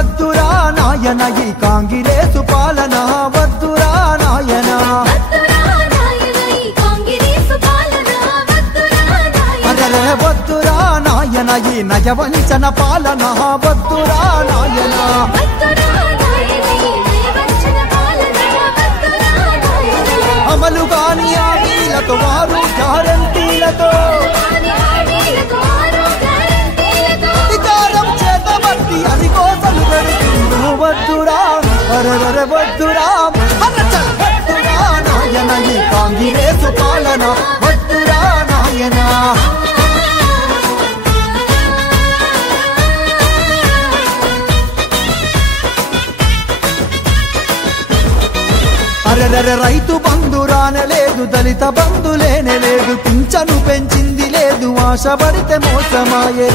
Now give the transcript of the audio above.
వద్దురా నాయన ఈ కాంగ్రెసు పాలన వద్దురా నాయన అరే వద్దురా నాయన ఈ నయవంచన పాలన వద్దురా నాయన అమలు కాని హామీలతో వారు గ్యారంటీలతో అధికారం చేతబట్టి అరికోసలు పెడుతుండ్రు వద్దురా అరెరె వద్దురా వద్దురా నాయన ఈ కాంగ్రెసు పాలన వద్దురా నాయన అరెరె రైతు బంధు రానలేదు దళిత బంధు లేనే లేదు పింఛను పెంచింది లేదు ఆశ పడితే మోసమాయే